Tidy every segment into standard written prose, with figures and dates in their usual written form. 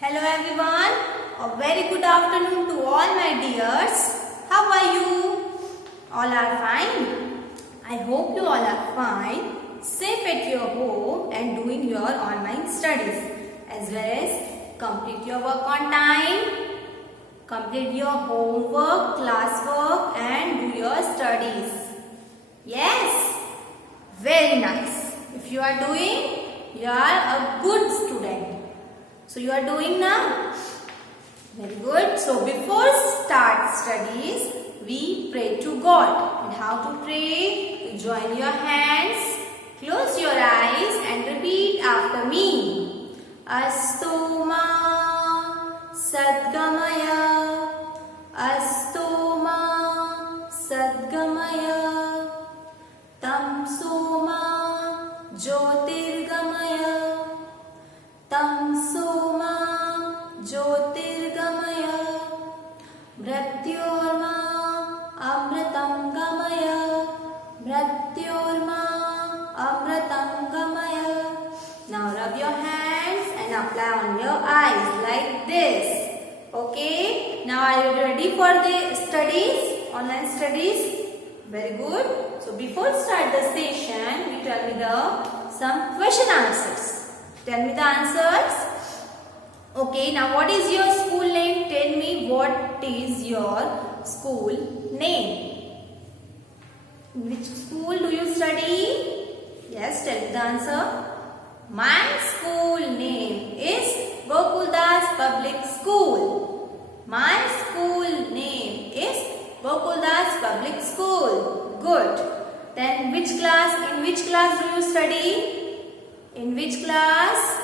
Hello everyone, a very good afternoon to all my dears. How are you? All are fine? I hope you all are fine, safe at your home and doing your online studies as well as complete your work on time, complete your homework, classwork and do your studies. Yes, very nice. If you are doing, you are a good student. So you are doing now? Very good. So before start studies, we pray to God. And how to pray? You join your hands, close your eyes and repeat after me. Astoma Sadgamaya, Astoma Sadgamaya, Tamsoma Jyotirgamaya, Tamsoma Jyotirgamaya, Mrityorma Amritam Gamaya, Mrityorma Amritam Gamaya. Now rub your hands and apply on your eyes like this. Okay. Now are you ready for the studies? Online studies? Very good. So before start the session, we tell me some question answers. Tell me the answers. Okay, now what is your school name? Tell me what is your school name. In which school do you study? Yes, tell me the answer. My school name is Gokuldas Public School. My school name is Gokuldas Public School. Good. Then which class? In which class do you study? In which class?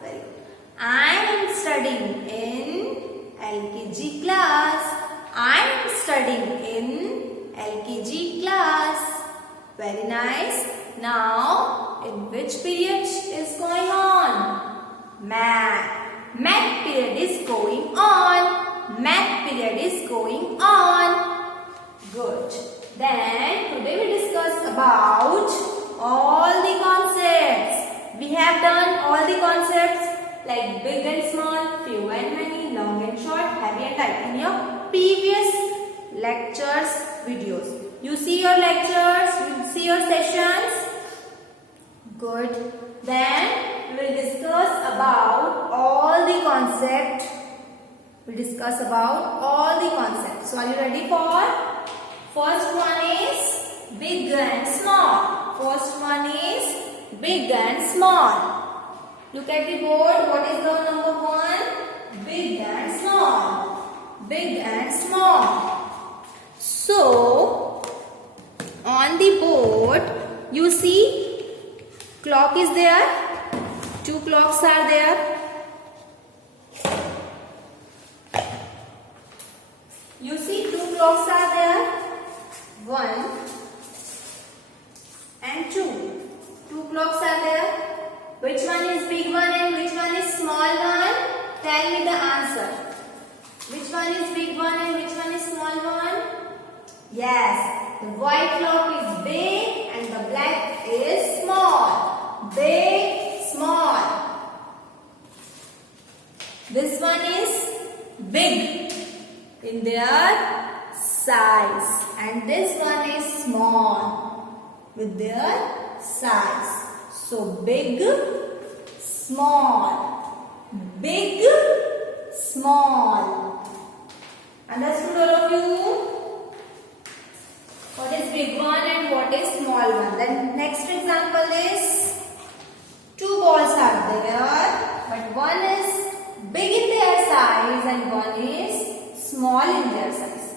Very good. I am studying in LKG class. I am studying in LKG class. Very nice. Now, in which period is going on? Math. Math period is going on. Math period is going on. Good. Then, today we discuss about all the concepts. We have done all the concepts like big and small, few and many, long and short, heavy and light in your previous lectures videos. You see your lectures, you see your sessions. Good. Then we will discuss about all the concepts. We will discuss about all the concepts. So are you ready for? First one is big and small. First one is big and small. Look at the board. What is the number one? Big and small. Big and small. So, on the board, you see clock is there. Two clocks are there. You see two clocks are there. 1 and 2. Two clocks are there. Which one is big one and which one is small one? Tell me the answer. Which one is big one and which one is small one? Yes, the white clock is big and the black is small. Big, small. This one is big in their size and this one is small with their size. So big, small, big, small. Understood all of you? What is big one and what is small one? Then next example is two balls are there, but one is big in their size and one is small in their size.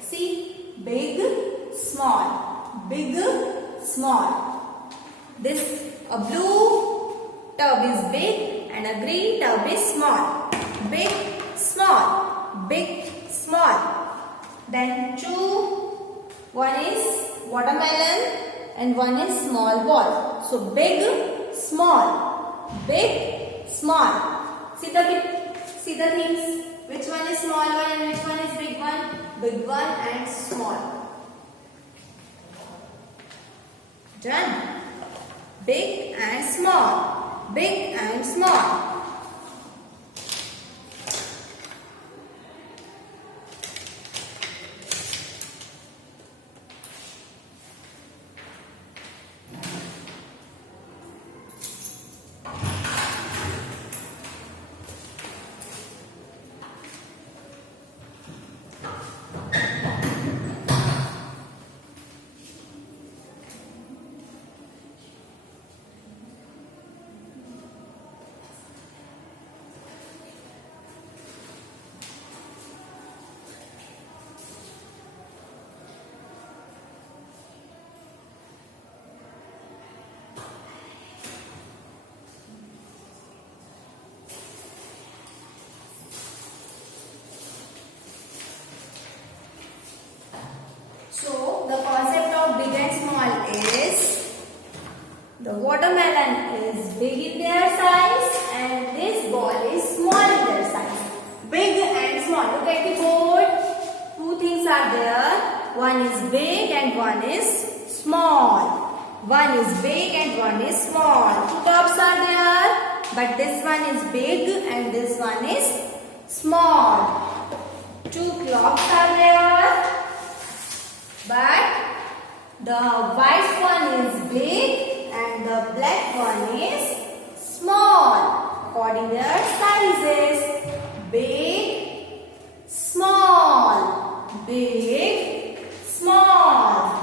See, big, small, big, small. This a blue tub is big and a green tub is small. Big, small, big, small. Then one is watermelon and one is small ball. So big, small, big, small. See the things. Which one is small one and which one is big one? Big one and small. Done. Big and small. Big and small. are there. One is big and one is small. One is big and one is small. Two tops are there, but this one is big and this one is small. Two clocks are there, but the white one is big and the black one is small. According to their sizes, big, small, big, small.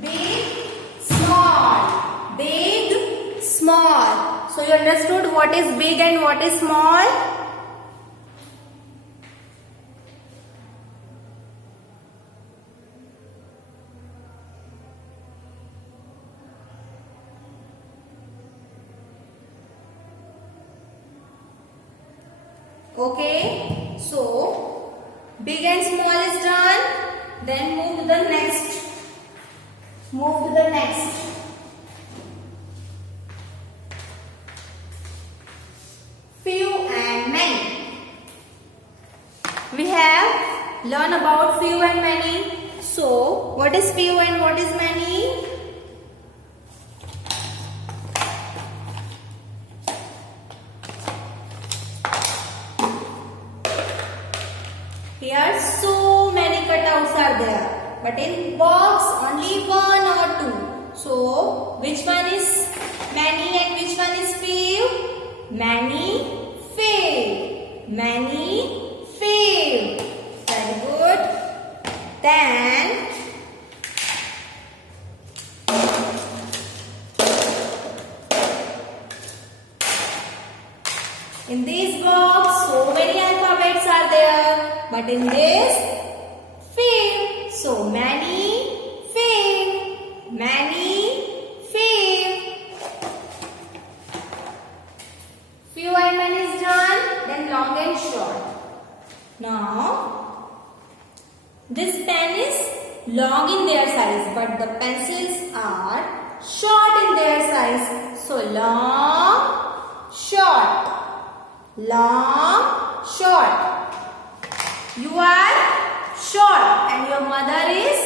Big, small, big, small. So you understood what is big and what is small? Okay, so big and small is done. Then move to the next. Move to the next. Few and many. We have learned about few and many. So, what is few and what is many? Here so many cutouts are there, but in box only one or two. So which one is many and which one is few? Many, few. Many, few. Very good. Then in this box so many alphabets are there, but in this few. So many, few, many, few. Few and many is done. Then long and short. Now this pen is long in their size, but the pencils are short in their size. So long, short. Long, short. You are short and your mother is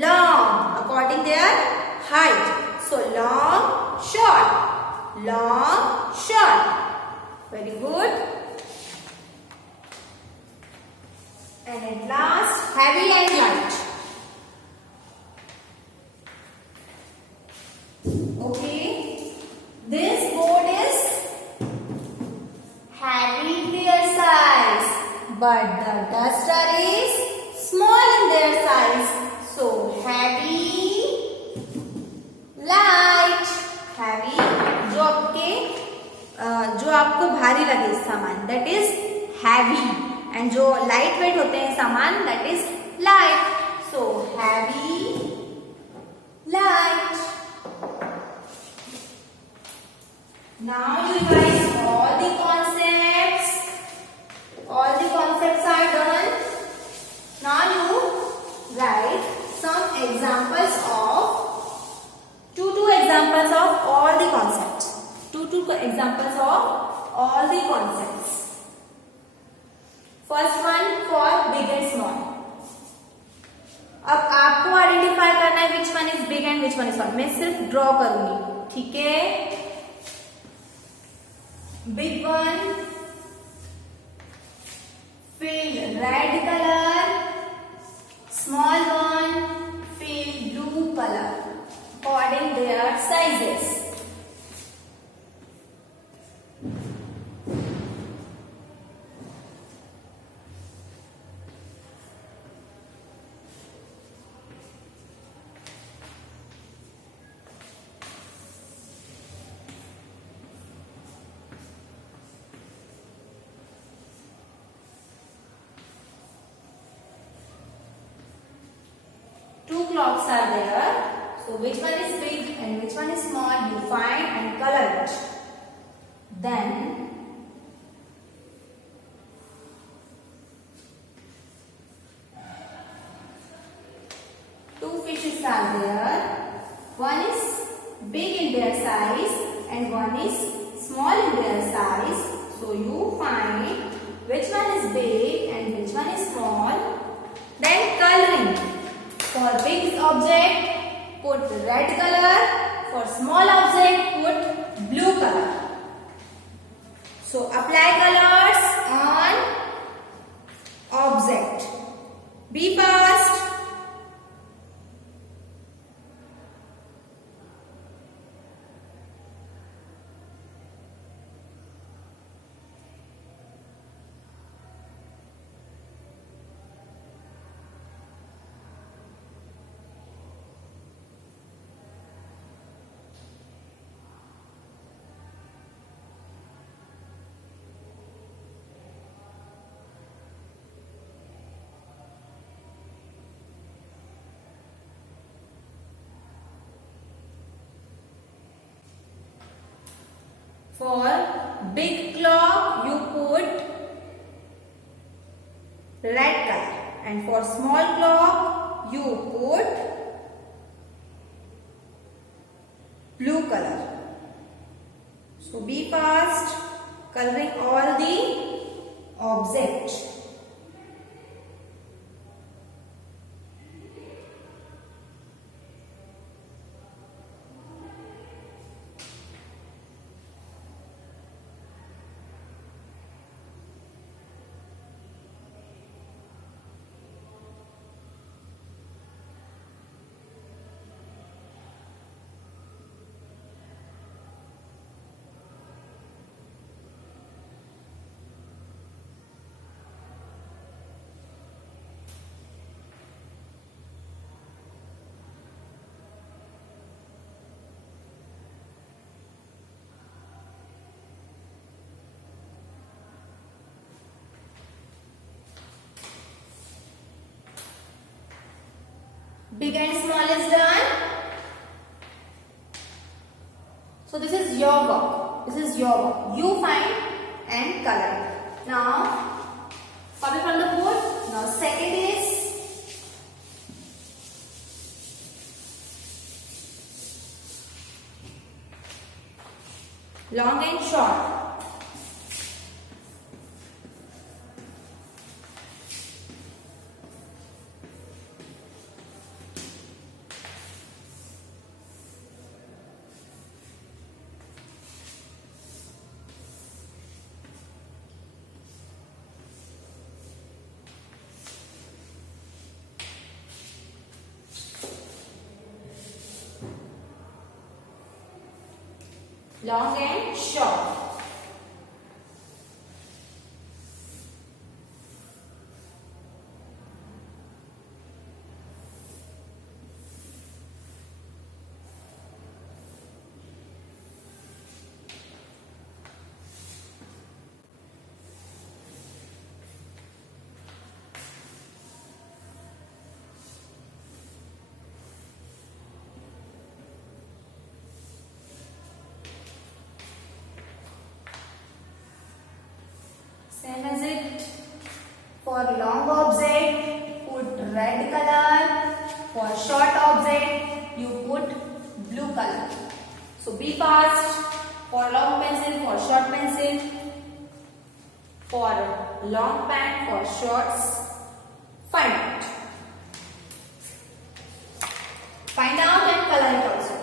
long according their height. So long, short. Long, short. Very good. And at last, heavy and light. Okay. This board is heavy in their size, but the duster is small in their size. So heavy, light. Heavy जो आपको भारी लगे सामान, that is heavy, and जो light weight होते हैं सामान, that is light. So heavy, light. Now you revise all the concepts. All the concepts are done. Now you write some examples of two examples of all the concepts. Two examples of all the concepts. First one for big and small. अब आपको identify करना है which one is big and which one is small. मैं सिर्फ draw करूंगी, ठीक है? Big one, fill red color. Small one, fill blue color. According their sizes. Two clocks are there. So which one is big and which one is small, you find and color it. Then pigs are there. One is big in their size and one is small in their size. So you find which one is big and which one is small. Then coloring. For big object, put red color. For small object, put blue color. So apply colors on object. Be fast. For big clock, you put red color, and for small clock, you put blue color. So be fast, coloring all the objects. Big and small is done. So this is your work. This is your work. You find and color. Now, copy from the board. Now second is long and short. Long and short. Same as it. For long object, put red color. For short object, you put blue color. So be fast. For long pencil, for short pencil. For long pen, for shorts. Find out. Find out and color it also.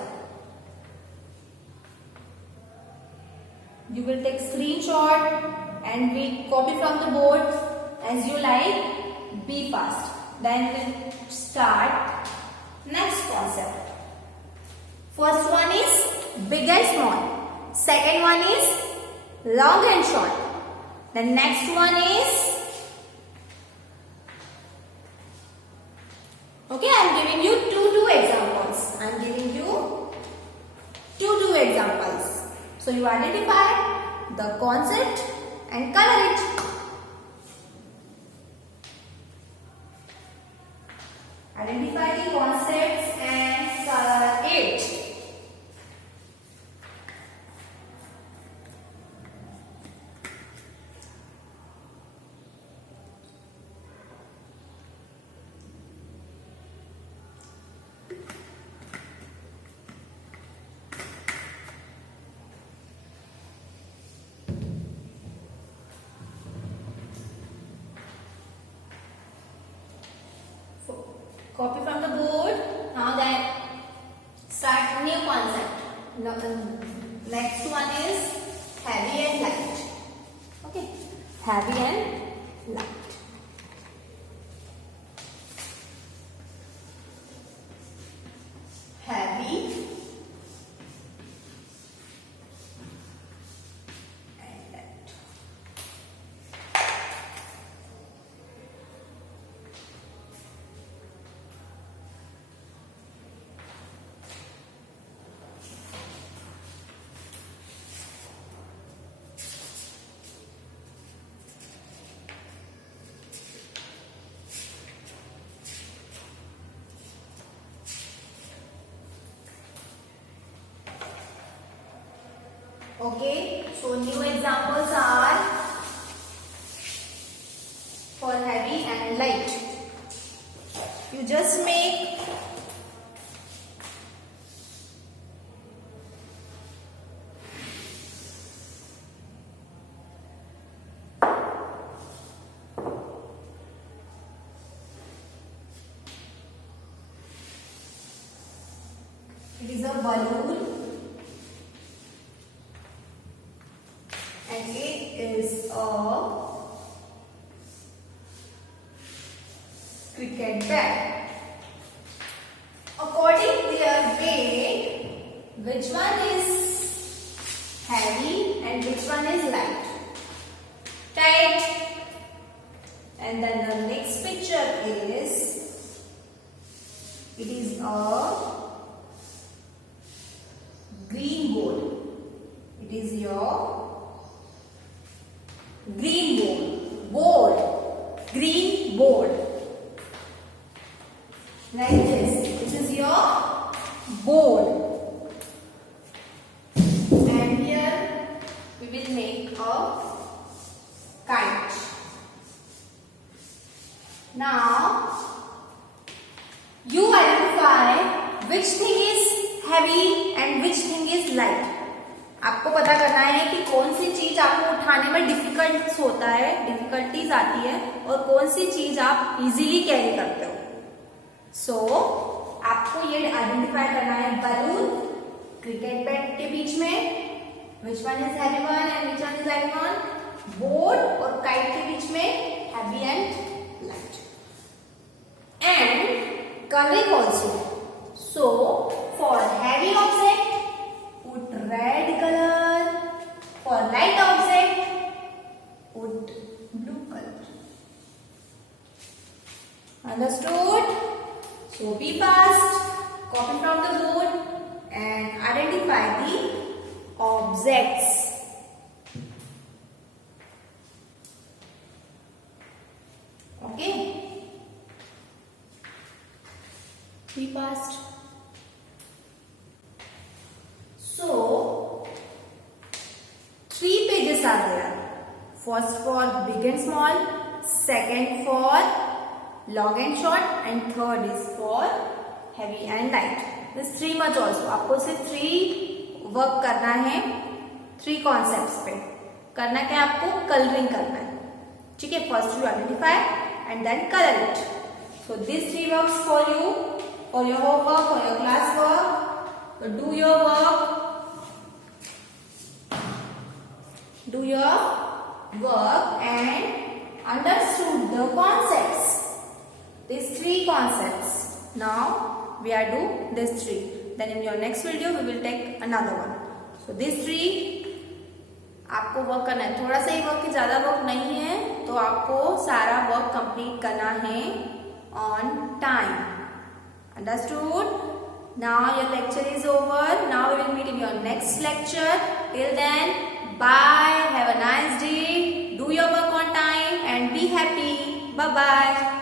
You will take screenshot and we copy from the board as you like. Be fast. Then we'll start next concept. First one is big and small. Second one is long and short. The next one is, okay, I am giving you two examples. I am giving you two examples. So you identify the concept and color it. Identify the concepts and color it. heavy and light. Heavy and light. Okay, so new examples are for heavy and light. You just make it is a balloon. And it is a cricket bat. According their weight, which one is heavy and which one is light? Right? And then the next picture is, it is a green board. It is your green board, green board, like this. This is your board, and here we will make a kite. Now you identify which thing is heavy and which thing is light. आपको पता करना है कि कौन सी चीज आपको उठाने में डिफिकल्ट होता है, डिफिकल्टीज आती है, और कौन सी चीज आप इजीली कैरी करते हो. सो आपको ये आइडेंटिफाई करना है बलून क्रिकेट बैट के बीच में, which one is heavy one and which one is light one, board और काइट के बीच में heavy and light, and colouring also. So for heavy object put red color, for light object put blue color. Understood? So be fast, copy from the board and identify the objects. Okay? Be fast. So, 3 pages are there. First for big and small, second for long and short, and third is for heavy and light. This 3 much also. आपको सिर्फ 3 work करना है, 3 concepts पे करना क्या है, आपको colouring करना है. ठीक है, first you identify and then colour it. So this 3 works for you, for your homework, for your class work. So do your work. Do your work and understood the concepts. These 3 concepts. Now we are do these 3. Then in your next video we will take another one. So these 3 आपको work करना है. थोड़ा सा ही work की, ज्यादा work नहीं है, तो आपको सारा वर्क कंप्लीट करना है on time. Understood? Now your lecture is over. Now we will meet in your next lecture. Till then, bye. Have a nice day. Do your work on time and be happy. Bye bye.